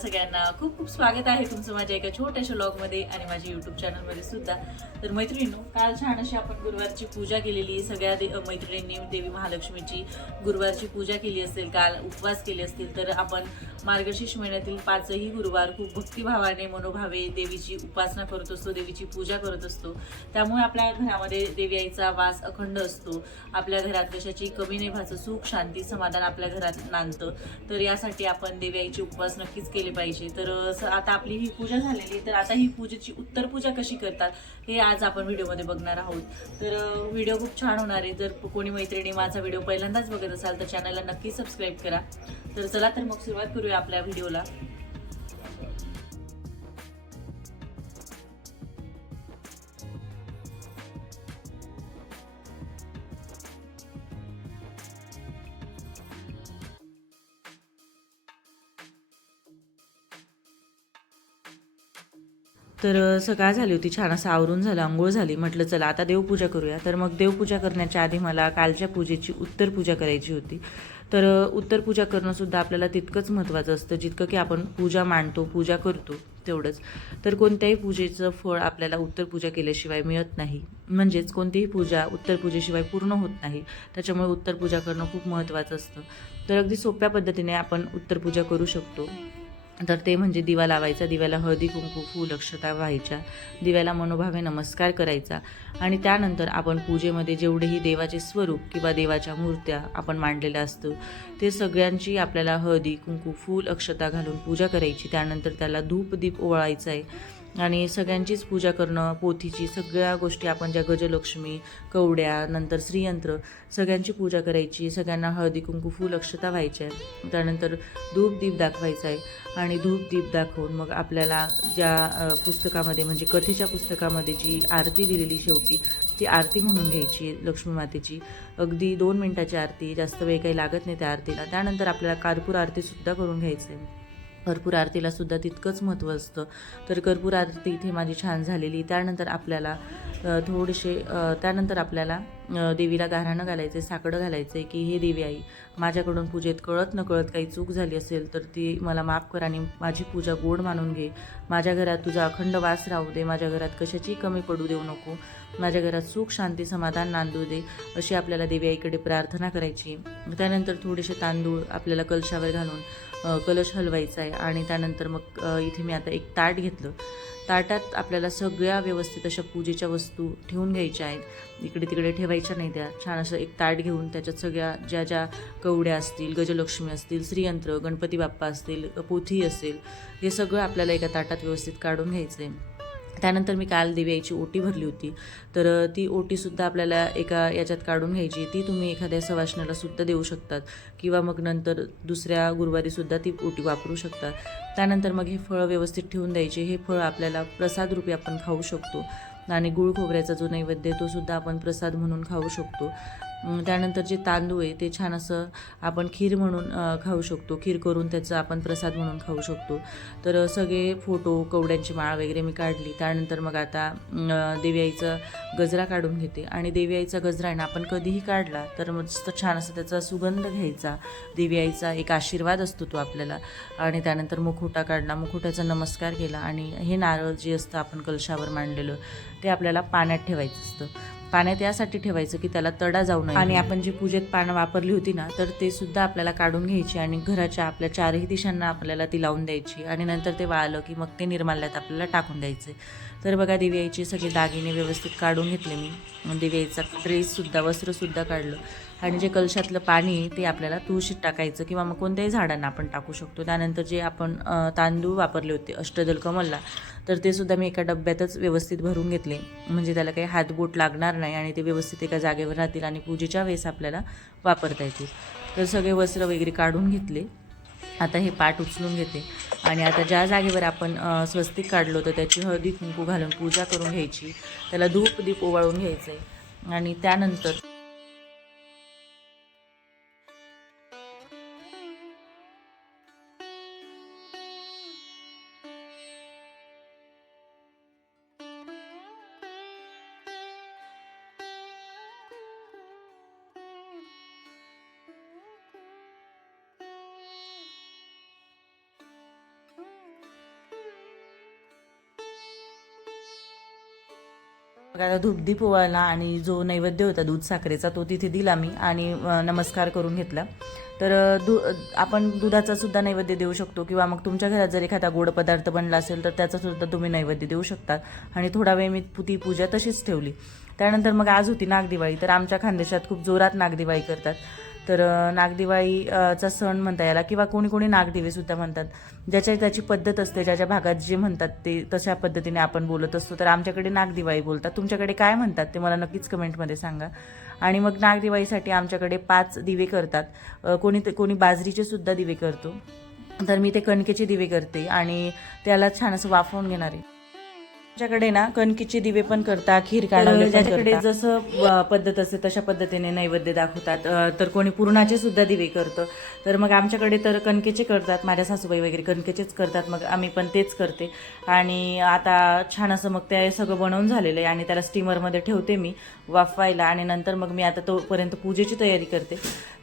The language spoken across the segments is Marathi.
हाय हॅलो नमस्कार सगळ्यांना खूप खूप स्वागत आहे तुमचं माझ्या एका छोट्याशा ब्लॉगमध्ये आणि माझ्या युट्यूब चॅनलमध्ये सुद्धा. तर मैत्रिणींनो काल छान अशी आपण गुरुवारची पूजा केलेली. सगळ्या दे- मैत्रिणींनी देवी महालक्ष्मीची गुरुवारची पूजा केली असेल काल उपवास केले असतील तर आपण मार्गशीर्ष महिन्यातील पाचही गुरुवार खूप भक्तिभावाने मनोभावे देवीची उपासना करत असतो देवीची पूजा करत असतो. त्यामुळे आपल्या घरामध्ये देवी आईचा वास अखंड असतो. आपल्या घरात कशाची कमी नाही भाचं सुख शांती समाधान आपल्या घरात नांदतं. तर यासाठी आपण देवी आईची उपवास नक्कीच केले पाहिजे. तर आता आपली ही पूजा झालेली आहे, तर आता ही पूजेची उत्तर पूजा कशी करतात हे आज आपण व्हिडिओमध्ये बघणार आहोत. तर व्हिडिओ खूप छान होणार आहे. जर कोणी मैत्रिणी माझा व्हिडिओ पहिल्यांदाच बघत असाल तर चॅनलला नक्की सबस्क्राईब करा. तर चला तर मग सुरुवात करूया आपल्या व्हिडिओला. तर सकाळ झाली होती. छान असं आवरून झालं आंघोळ झाली. म्हटलं चला आता देवपूजा करूया. तर मग देवपूजा करण्याच्या आधी मला कालच्या पूजेची उत्तर पूजा करायची होती. तर उत्तर पूजा करणंसुद्धा आपल्याला तितकंच महत्त्वाचं असतं. जितकं की आपण पूजा मांडतो पूजा करतो तेवढंच. तर कोणत्याही पूजेचं फळ आपल्याला उत्तर पूजा केल्याशिवाय मिळत नाही. म्हणजेच कोणतीही पूजा उत्तर पूजेशिवाय पूर्ण होत नाही. त्याच्यामुळे उत्तर पूजा करणं खूप महत्त्वाचं असतं. तर अगदी सोप्या पद्धतीने आपण उत्तर पूजा करू शकतो. तर ते म्हणजे दिवा लावायचा दिव्याला हळदी कुंकू फूल अक्षता व्हायच्या दिव्याला मनोभावे नमस्कार करायचा. आणि त्यानंतर आपण पूजेमध्ये जेवढेही देवाचे स्वरूप किंवा देवाच्या मूर्त्या आपण मांडलेल्या असतो ते सगळ्यांची आपल्याला हळदी कुंकू फूल अक्षता घालून पूजा करायची. त्यानंतर त्याला धूप दीप ओवाळायचा आहे. आणि सगळ्यांचीच पूजा करणं पोथीची सगळ्या गोष्टी आपण ज्या गजलक्ष्मी कवड्या नंतर श्रीयंत्र सगळ्यांची पूजा करायची. सगळ्यांना हळदी कुंकू फुल अक्षता व्हायच्या. आहे त्यानंतर धूप दीप दाखवायचा आहे आणि धूप दीप दाखवून मग आपल्याला ज्या पुस्तकामध्ये म्हणजे कथेच्या पुस्तकामध्ये जी आरती दिलेली शेवटी ती आरती म्हणून घ्यायची लक्ष्मी मातेची. अगदी दोन मिनटाची आरती जास्त वेळ काही लागत नाही त्या आरतीला. त्यानंतर आपल्याला कारपूर आरतीसुद्धा करून घ्यायचं आहे कर्पूर आरतीला सुद्धा तितकंच महत्त्व असतं. तर कर्पूर आरती इथे माझी छान झालेली. त्यानंतर आपल्याला थोडेसे त्यानंतर आपल्याला देवीला गाऱ्हाणं घालायचं साकडं घालायचं आहे की हे देवी आई माझ्याकडून पूजेत कळत न कळत काही चूक झाली असेल तर ती मला माफ कर आणि माझी पूजा गोड मानून घे. माझ्या घरात तुझा अखंड वास राहू दे. माझ्या घरात कशाची कमी पडू देऊ नको. माझ्या घरात सुख शांती समाधान नांदू दे. अशी आपल्याला देवी आईकडे प्रार्थना करायची. त्यानंतर थोडेसे तांदूळ आपल्याला कलशावर घालून कलश हलवायचा आहे आणि त्यानंतर मग इथे मी आता एक ताट घेतलं. ताटात आपल्याला सगळ्या व्यवस्थित अशा पूजेच्या वस्तू ठेवून घ्यायच्या आहेत. इकडे तिकडे ठेवायच्या नाही त्या. छान असं एक ताट घेऊन त्याच्यात सगळ्या ज्या ज्या कवड्या असतील गजलक्ष्मी असतील श्रीयंत्र गणपती बाप्पा असतील पोथी असेल हे सगळं आपल्याला एका ताटात व्यवस्थित काढून घ्यायचं आहे त्यानंतर मी काल दिव्याची ओटी भरली होती. तर ती ओटीसुद्धा आपल्याला एका याच्यात काढून घ्यायची. ती तुम्ही एखाद्या सवाशणाला सुद्धा देऊ शकतात. किंवा मग नंतर दुसऱ्या गुरुवारीसुद्धा ती ओटी वापरू शकतात. त्यानंतर मग हे फळं व्यवस्थित ठेवून द्यायचे. हे फळ आपल्याला प्रसाद रूपी आपण खाऊ शकतो. आणि गुळ खोबऱ्याचा जो नैवेद्य तो सुद्धा आपण प्रसाद म्हणून खाऊ शकतो. त्यानंतर जे तांदूळ आहे ते छान असं आपण खीर म्हणून खाऊ शकतो. खीर करून त्याचं आपण प्रसाद म्हणून खाऊ शकतो. तर सगळे फोटो कवड्यांची माळ वगैरे मी काढली. त्यानंतर मग आता देवी आईचा गजरा काढून घेते. आणि देवी आईचा गजरा आहे ना आपण कधीही काढला तर मस्त छान असं त्याचा सुगंध घ्यायचा. देवी आईचा एक आशीर्वाद असतो तो आपल्याला. आणि त्यानंतर मुखोटा काढला. मुखोट्याचा नमस्कार केला. आणि हे नारळ जे असतं आपण कलशावर मांडलेलं ते आपल्याला पाण्यात ठेवायचं असतं. पाण्यात यासाठी ठेवायचं की त्याला तडा जाऊ नये आणि आपण जी पूजेत पानं वापरली होती ना तर ते सुद्धा आपल्याला काढून घ्यायची आणि घराच्या आपल्या चारही दिशांना आपल्याला ती लावून द्यायची. आणि नंतर ते वाळलं की मग ते निर्माल्यात आपल्याला टाकून द्यायचे. तर बघा देवी आईचे सगळे दागिने व्यवस्थित काढून घेतले मी. देवी आईचा ड्रेससुद्धा वस्त्रसुद्धा काढलं. आणि जे कलशातलं पाणी ते आपल्याला तुळशीत टाकायचं किंवा मग कोणत्याही झाडांना आपण टाकू शकतो. त्यानंतर जे आपण तांदूळ वापरले होते अष्टदल कमलला तर ते सुद्धा मी एका डब्यातच व्यवस्थित भरून घेतले. म्हणजे त्याला काही हातबोट लागणार नाही आणि ते व्यवस्थित एका जागेवर राहतील आणि पूजेच्या वेळेस आपल्याला वापरता येतील. तर सगळे वस्त्र वगैरे काढून घेतले. आता हे पाठ उचलून घेते. आणि आता ज्या जागेवर आपण स्वस्तिक काढलो होतं त्याची हळदी कुंकू घालून पूजा करून घ्यायची. त्याला धूप दीप ओवाळून घ्यायचं आहे आणि त्यानंतर मग आता धूपदीप ओवाळला आणि जो नैवेद्य होता दूध साखरेचा तो तिथे दिला मी आणि नमस्कार करून घेतला. तर दु दू आपण दुधाचा सुद्धा नैवेद्य देऊ शकतो किंवा मग तुमच्या घरात जर एखादा गोड पदार्थ बनला असेल तर त्याचा सुद्धा तुम्ही नैवेद्य देऊ शकता. आणि थोडा वेळ मी ती पूजा तशीच ठेवली. त्यानंतर मग आज होती नागदिवाळी तर आमच्या खानदेशात खूप जोरात नागदिवाळी करतात. तर नागदिवाळीचा सण म्हणता याला किंवा कोणी कोणी नागदिवे सुद्धा म्हणतात. ज्याच्या त्याची पद्धत असते ज्या ज्या भागात जे म्हणतात ते तशा पद्धतीने आपण बोलत असतो. तर आमच्याकडे नागदिवाळी बोलतात. तुमच्याकडे काय म्हणतात ते मला नक्कीच कमेंटमध्ये सांगा. आणि मग नागदिवाळीसाठी आमच्याकडे पाच दिवे करतात. कोणी कोणी बाजरीचे सुद्धा दिवे करतो. तर मी ते कणकेचे दिवे करते आणि त्याला छान असं वाफवून घेणार. आहे आमच्याकडे ना कणकीचे दिवे पण करतात खीर काढवले ज्याच्याकडे जसं पद्धत असते तशा पद्धतीने नैवेद्य दाखवतात. तर कोणी पुरणाचे सुद्धा दिवे करतं. तर मग आमच्याकडे तर कणकेचे करतात माझ्या सासूबाई वगैरे कणकेचेच करतात मग आम्ही पण तेच करते. आणि आता छान असं मग ते सगळं बनवून झालेलं आहे आणि त्याला स्टीमरमध्ये ठेवते मी. वाफवायला आणि नंतर मग मी आता तोपर्यंत पूजेची तयारी करते.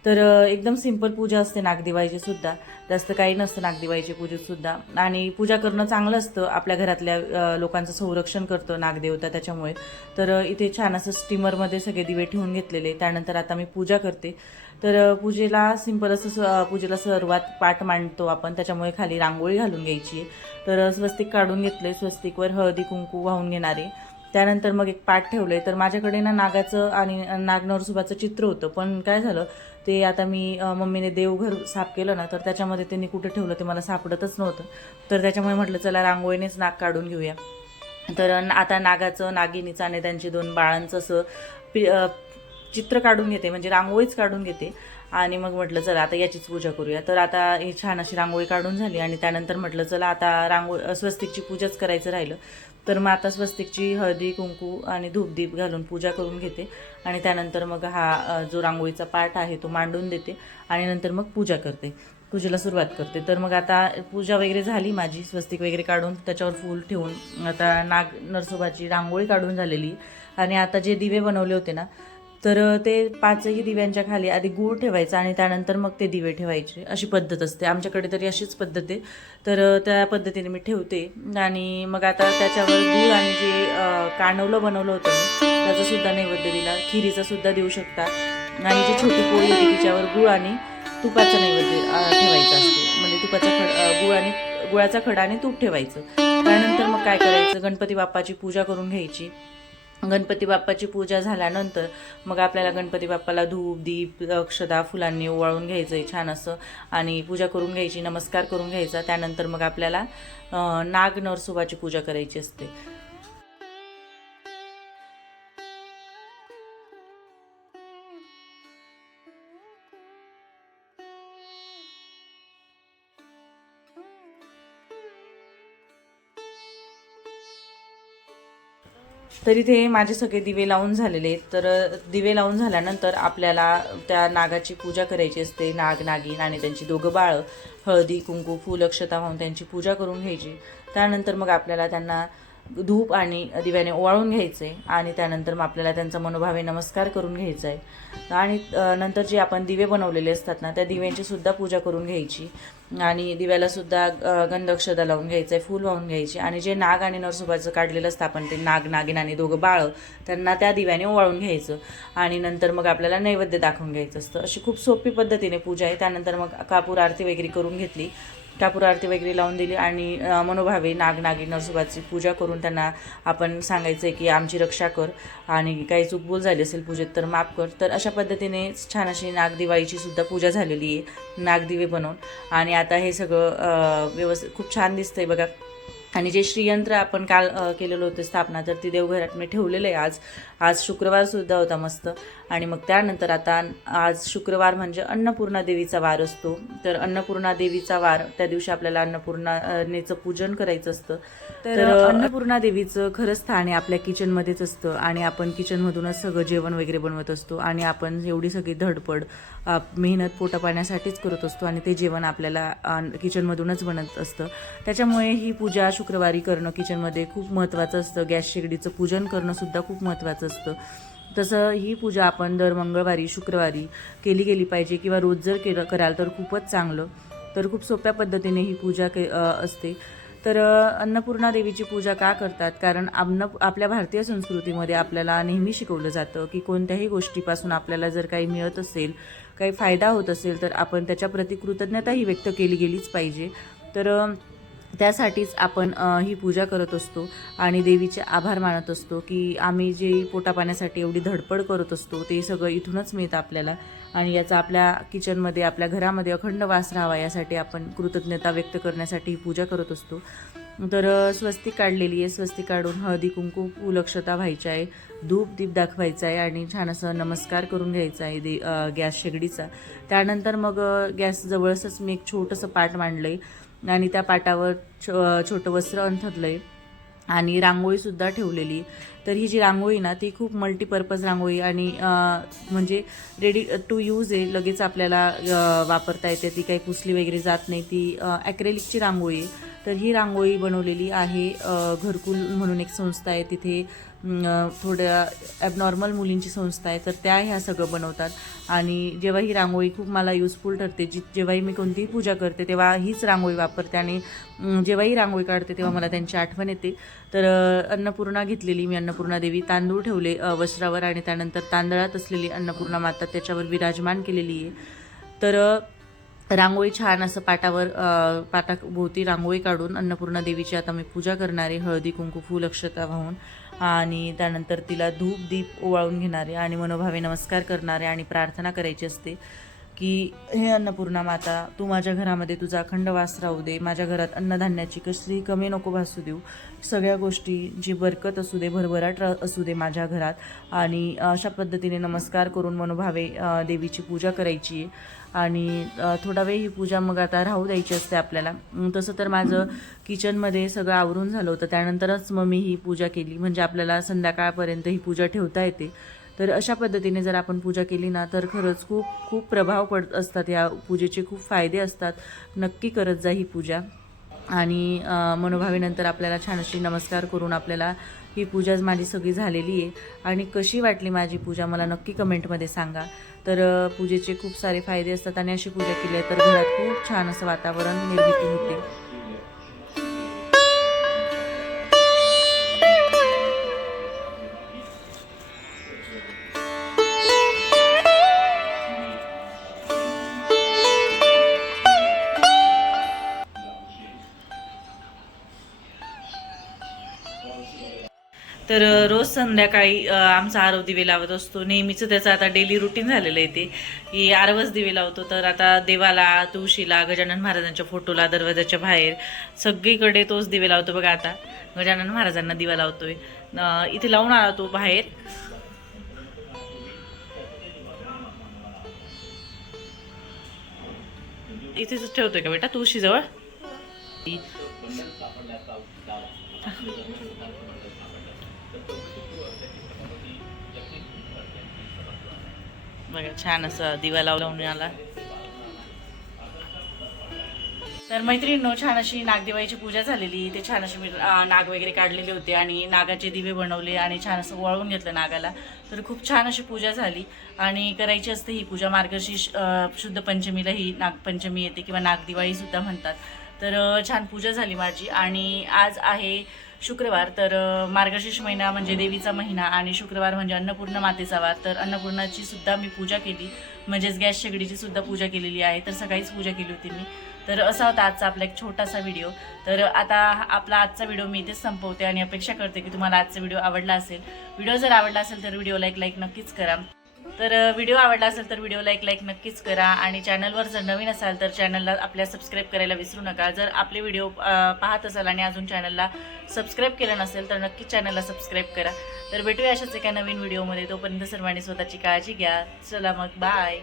तर एकदम सिंपल पूजा असते नागदिवाळीची सुद्धा. जास्त काही नसतं नागदिवाळीची पूजेत सुद्धा. आणि पूजा करणं चांगलं असतं. आपल्या घरातल्या लोकांचं संरक्षण करतं नागदेवता त्याच्यामुळे. तर इथे छान असं स्टीमरमध्ये सगळे दिवे ठेवून घेतलेले. त्यानंतर आता मी पूजा करते. तर पूजेला सिंपल असं स- पूजेला सर्वात पाठ मांडतो आपण. त्याच्यामुळे खाली रांगोळी घालून घ्यायची आहे. तर स्वस्तिक काढून घेतले स्वस्तिकवर हळदी कुंकू वाहून घेणारे. त्यानंतर मग एक पाठ ठेवलंय. तर माझ्याकडे ना नागाचं आणि नागनरसुबाचं चित्र होतं. पण काय झालं ते आता मी मम्मीने देवघर साफ केलं ना तर त्याच्यामध्ये त्यांनी कुठे ठेवलं ते मला सापडतच नव्हतं. तर त्याच्यामुळे म्हटलं चला रांगोळीनेच नाग काढून घेऊया. तर आता नागाचं नागिनीचं आणि त्यांची दोन बाळांचं असं पि- चित्र काढून घेते. म्हणजे रांगोळीच काढून घेते. आणि मग म्हटलं चला आता याचीच पूजा करूया. तर आता ही छान अशी रांगोळी काढून झाली. आणि त्यानंतर म्हटलं चला आता रांगोळी स्वस्तिकची पूजाच करायचं राहिलं. तर मग आता स्वस्तिकची हळदी कुंकू आणि धूपदीप घालून पूजा करून घेते. आणि त्यानंतर मग हा जो रांगोळीचा पाठ आहे तो मांडून देते. आणि नंतर मग पूजा करते. पूजेला सुरुवात करते. तर मग आता पूजा वगैरे झाली माझी स्वस्तिक वगैरे काढून त्याच्यावर फूल ठेवून आता नाग नरसोबाची रांगोळी काढून झालेली. आणि आता जे दिवे बनवले होते ना तर ते पाचही दिव्यांच्या खाली आधी गूळ ठेवायचा आणि त्यानंतर मग ते दिवे ठेवायचे. अशी पद्धत असते. आमच्याकडे तरी अशीच पद्धत आहे. तर त्या पद्धतीने मी ठेवते. आणि मग आता त्याच्यावर गूळ आणि जे कानवलं बनवलं होतं मी त्याचासुद्धा नैवेद्य दिला. खिरीचासुद्धा देऊ शकता. आणि जी छोटी पोळी होती तिच्यावर गूळ आणि तुपाचा नैवेद्य ठेवायचा असतो. म्हणजे तुपाचा खड गूळ आणि गुळाचा खडा आणि तूप ठेवायचं. त्यानंतर मग काय करायचं? गणपती बाप्पाची पूजा करून घ्यायची. गणपती बाप्पाची पूजा झाल्यानंतर मग आपल्याला गणपती बाप्पाला धूप दीप अक्षदा फुलांनी ओवाळून घ्यायचं आहे छान असं. आणि पूजा करून घ्यायची नमस्कार करून घ्यायचा. त्यानंतर मग आपल्याला नाग नरसोबाची पूजा करायची असते. तर इथे माझे सगळे दिवे लावून झालेले आहेत. तर दिवे लावून झाल्यानंतर आपल्याला त्या नागाची पूजा करायची असते. नाग नागिन आणि त्यांची दोघं बाळं हळदी कुंकू फूल अक्षता वाहून त्यांची पूजा करून घ्यायची. त्यानंतर मग आपल्याला त्यांना धूप आणि दिव्याने ओवाळून घ्यायचे आणि त्यानंतर मग आपल्याला त्यांचा मनोभावे नमस्कार करून घ्यायचा आहे आणि नंतर जे आपण दिवे बनवलेले असतात ना त्या दिव्यांची सुद्धा पूजा करून घ्यायची. आणि दिव्याला सुद्धा गंधक्षदा लावून घ्यायचं आहे फूल वाहून घ्यायची. आणि जे नाग आणि नरसोबाचं काढलेलं असतं आपण ते नाग नागिन आणि दोघं बाळं त्यांना त्या दिव्याने ओवाळून घ्यायचं. आणि नंतर मग आपल्याला नैवेद्य दाखवून घ्यायचं असतं. अशी खूप सोपी पद्धतीने पूजा आहे. त्यानंतर मग कापूर आरती वगैरे करून घेतली. कापूर आरती वगैरे लावून दिली आणि मनोभावे नागनागी नरसोबाची पूजा करून त्यांना आपण सांगायचं आहे की आमची रक्षा कर आणि काही चूकभूल झाली असेल पूजेत तर माफ कर. तर अशा पद्धतीने छान अशी नागदिवाळीची सुद्धा पूजा झालेली आहे. नागदिवे बनवून. आणि आता हे सगळं व्यवस्थित खूप छान दिसतंय बघा. आणि जे श्रीयंत्र आपण काल केलेलं होतं स्थापना तर ती देवघरात मी ठेवलेलं आहे. आज आज शुक्रवार सुद्धा होता मस्त. आणि मग त्यानंतर आता आज शुक्रवार म्हणजे अन्नपूर्णा देवीचा वार असतो. तर अन्नपूर्णा देवीचा वार त्या दिवशी आपल्याला अन्नपूर्णानेचं पूजन करायचं असतं. तर अन्नपूर्णा देवीचं खरं स्थान हे आपल्या किचनमध्येच असतं. आणि आपण किचनमधूनच सगळं जेवण वगैरे बनवत असतो. आणि आपण एवढी सगळी धडपड मेहनत पोटा पाण्यासाठीच करत असतो. आणि ते जेवण आपल्याला किचनमधूनच बनत असतं. त्याच्यामुळे ही पूजा शुक्रवारी करणं किचनमध्ये खूप महत्त्वाचं असतं. गॅस शेगडीचं पूजन करणंसुद्धा खूप महत्त्वाचं असतं. तसं ही पूजा आपण दर मंगळवारी शुक्रवारी केली गेली पाहिजे किंवा रोज जर केलं कराल तर खूपच चांगलं. तर खूप सोप्या पद्धतीने ही पूजा के असते. तर अन्नपूर्णा देवीची पूजा का करतात? कारण अन्न आपल्या भारतीय संस्कृतीमध्ये आपल्याला नेहमी शिकवलं जातं की कोणत्याही गोष्टीपासून आपल्याला जर काही मिळत असेल काही फायदा होत असेल तर आपण त्याच्या प्रति कृतज्ञताही व्यक्त केली गेलीच पाहिजे. तर त्यासाठीच आपण ही पूजा करत असतो आणि देवीचे आभार मानत असतो की आम्ही जे पोटापाण्यासाठी एवढी धडपड करत असतो ते सगळं इथूनच मिळतं आपल्याला. आणि याचा आपल्या किचनमध्ये आपल्या घरामध्ये अखंड वास राहावा यासाठी आपण कृतज्ञता व्यक्त करण्यासाठी ही पूजा करत असतो. तर स्वस्तिक काढलेली आहे. स्वस्तिक काढून हळदी कुंकू लक्षता व्हायची आहे. धूप दीप दाखवायचा आहे आणि छान असं नमस्कार करून घ्यायचा आहे दे गॅस शेगडीचा. त्यानंतर मग गॅस जवळच मी एक छोटंसं पाट मांडलं आहे आणि त्या पाटावर छो छोटं वस्त्र अंथरलं आहे आणि रांगोळीसुद्धा ठेवलेली. तर ही जी रांगोळी ना ती खूप मल्टीपर्पज रांगोळी आणि म्हणजे रेडी टू यूज आहे. लगेच आपल्याला वापरता येते. ती काही पुसली वगैरे जात नाही. ती ॲक्रेलिकची रांगोळी आहे. तर ही रांगोळी बनवलेली आहे घरकुल म्हणून एक संस्था आहे. तिथे थोड्या ॲबनॉर्मल मुलींची संस्था आहे तर त्या ह्या सगळं बनवतात. आणि जेव्हा ही रांगोळी खूप मला युजफुल ठरते जी जेव्हाही मी कोणतीही पूजा करते तेव्हा हीच रांगोळी वापरते आणि जेव्हाही रांगोळी काढते तेव्हा मला त्यांची आठवण येते. तर अन्नपूर्णा घेतलेली मी अन्नपूर्णा देवी तांदूळ ठेवले वस्त्रावर आणि त्यानंतर तांदळात असलेली अन्नपूर्णा माता त्याच्यावर विराजमान केलेली आहे. तर रांगोळी छान असं पाटावर पाटाभोवती रांगोळी काढून अन्नपूर्णा देवीची आता मी पूजा करणारे हळदी कुंकू फूल अक्षता वाहून. आणि त्यानंतर तिला धूप दीप ओवाळून घेणारे आणि मनोभावे नमस्कार करणारे आणि प्रार्थना करायची असते. की हे अन्नपूर्णा माता तू माझ्या घरामध्ये तुझा अखंड वास राहू दे माझ्या घरात अन्नधान्याची कसली कमी नको भासू देऊ. सगळ्या गोष्टी जी बरकत असू दे भरभराट र- असू दे माझ्या घरात आणि अशा पद्धतीने नमस्कार करून मनोभावे देवीची पूजा करायची आहे. आणि थोडा वेळ ही पूजा मग आता राहू द्यायची असते आपल्याला. तसं तर माझं किचनमध्ये सगळं आवरून झालं होतं. त्यानंतरच मग मी ही पूजा केली. म्हणजे आपल्याला संध्याकाळपर्यंत ही पूजा ठेवता येते. तर अशा पद्धतीने जर आपण पूजा केली ना तर खरंच खूप खूप प्रभाव पडत असतात. या पूजेचे खूप फायदे असतात. नक्की करत जा ही पूजा. आणि मनोभावीनंतर आपल्याला छान अशी नमस्कार करून आपल्याला ही पूजा माझी सगळी झालेली आहे. आणि कशी वाटली माझी पूजा मला नक्की कमेंटमध्ये सांगा. तर पूजेचे खूप सारे फायदे असतात आणि अशी पूजा केली आहे तर घरात खूप छान असं वातावरण निर्मिती होते. तर रोज संध्याकाळी आमचा आरव दिवे लावत असतो. नेहमीचं त्याचं आता डेली रुटीन झालेलं आहे ते. की आरवच दिवे लावतो. तर आता देवाला तुळशीला गजानन महाराजांच्या फोटोला दरवाजाच्या बाहेर सगळीकडे तोच दिवे लावतो बघा आता. गजानन महाराजांना दिवा लावतोय. इथे लावून आला तो बाहेर. इथेच ठेवतोय का बेटा? तुळशीजवळ? बघा छान असं दिवा लावून आला. तर मैत्रिणींनो छान अशी नागदिवाळीची पूजा झालेली. ते छान अशी मी नाग वगैरे काढलेले होते आणि नागाचे दिवे बनवले आणि छान असं वळवून घेतलं नागाला. तर खूप छान अशी पूजा झाली. आणि करायची असते ही पूजा मार्गशीर्ष शुद्ध पंचमीला ही नागपंचमी येते किंवा नागदिवाळीसुद्धा म्हणतात. तर छान पूजा झाली माझी. आणि आज आहे शुक्रवार तर मार्गशीर्ष महिना म्हणजे देवीचा महिना आणि शुक्रवार म्हणजे अन्नपूर्ण मातेचा वार तर अन्नपूर्णाची सुद्धा मी पूजा केली. म्हणजेच गॅस शेगडीची सुद्धा पूजा केलेली आहे तर सकाळीच पूजा केली होती मी. तर असा होता आजचा आपला एक छोटासा व्हिडिओ. तर आता आपला आजचा व्हिडिओ मी इथेच संपवते आणि अपेक्षा करते की तुम्हाला आजचा व्हिडिओ आवडला असेल. व्हिडिओ जर आवडला असेल तर व्हिडिओला एक लाईक नक्कीच करा. तर व्हिडिओ आवडला असेल तर व्हिडिओला एक लाईक नक्कीच करा आणि चॅनलवर जर नवीन असाल तर चॅनलला आपल्या सबस्क्राईब करायला विसरू नका. जर आपले व्हिडिओ पाहत असाल आणि अजून चॅनलला सबस्क्राईब केलं नसेल तर नक्कीच चॅनलला सबस्क्राईब करा. तर भेटूया अशाच एका नवीन व्हिडिओमध्ये. तोपर्यंत सर्वांनी स्वतःची काळजी घ्या. चला मग बाय.